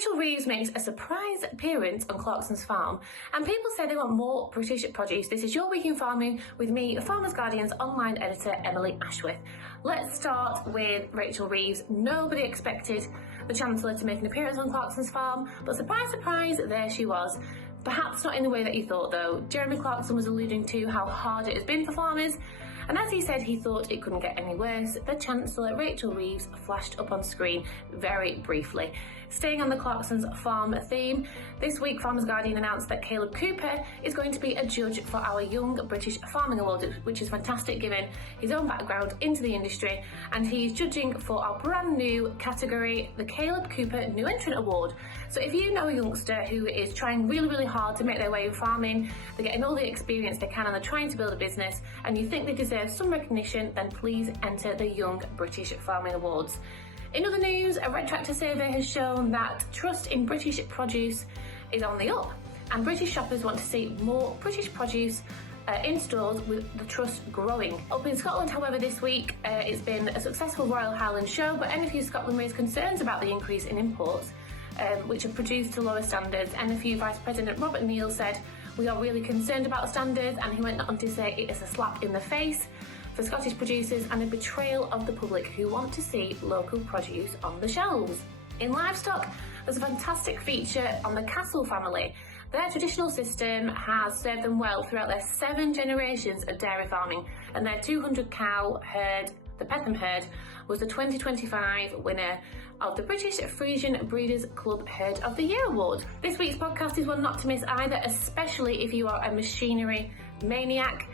Rachel Reeves makes a surprise appearance on Clarkson's farm, and people say they want more British produce. This is Your Week in Farming with me, Farmers Guardian's online editor, Emily Ashworth. Let's start with Rachel Reeves. Nobody expected the Chancellor to make an appearance on Clarkson's farm, but surprise, surprise, there she was. Perhaps not in the way that you thought though. Jeremy Clarkson was alluding to how hard it has been for farmers, and as he said he thought it couldn't get any worse, the Chancellor, Rachel Reeves, flashed up on screen very briefly. Staying on the Clarkson's farm theme, this week Farmers Guardian announced that Kaleb Cooper is going to be a judge for our Young British Farming Award, which is fantastic given his own background into the industry, and he's judging for our brand new category, the Kaleb Cooper New Entrant Award. So if you know a youngster who is trying really hard to make their way in farming, they're getting all the experience they can and they're trying to build a business, and you think they deserve some recognition, then please enter the Young British Farming Awards. In other news, a Red Tractor survey has shown that trust in British produce is on the up, and British shoppers want to see more British produce in stores, with the trust growing. Up in Scotland, however, this week it's been a successful Royal Highland show, but NFU Scotland raised concerns about the increase in imports, which are produced to lower standards. NFU Vice President Robert Neal said, "We are really concerned about standards," and he went on to say it is a slap in the face for Scottish producers and a betrayal of the public who want to see local produce on the shelves. In livestock, there's a fantastic feature on the Castle family. Their traditional system has served them well throughout their 7 generations of dairy farming, and their 200 cow herd, the Peckham herd, was the 2025 winner of the British Frisian Breeders' Club Herd of the Year Award. This week's podcast is one not to miss either, especially if you are a machinery maniac.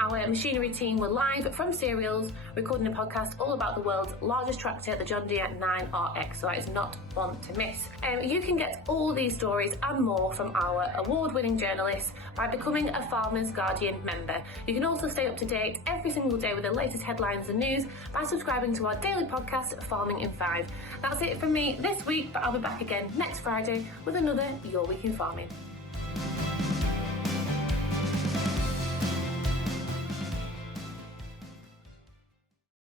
Our machinery team were live from Cereals recording a podcast all about the world's largest tractor, the John Deere 9RX, so it's not one to miss. You can get all these stories and more from our award-winning journalists by becoming a Farmers Guardian member. You can also stay up to date every single day with the latest headlines and news by subscribing to our daily podcast, Farming in 5. That's it from me this week, but I'll be back again next Friday with another Your Week in Farming.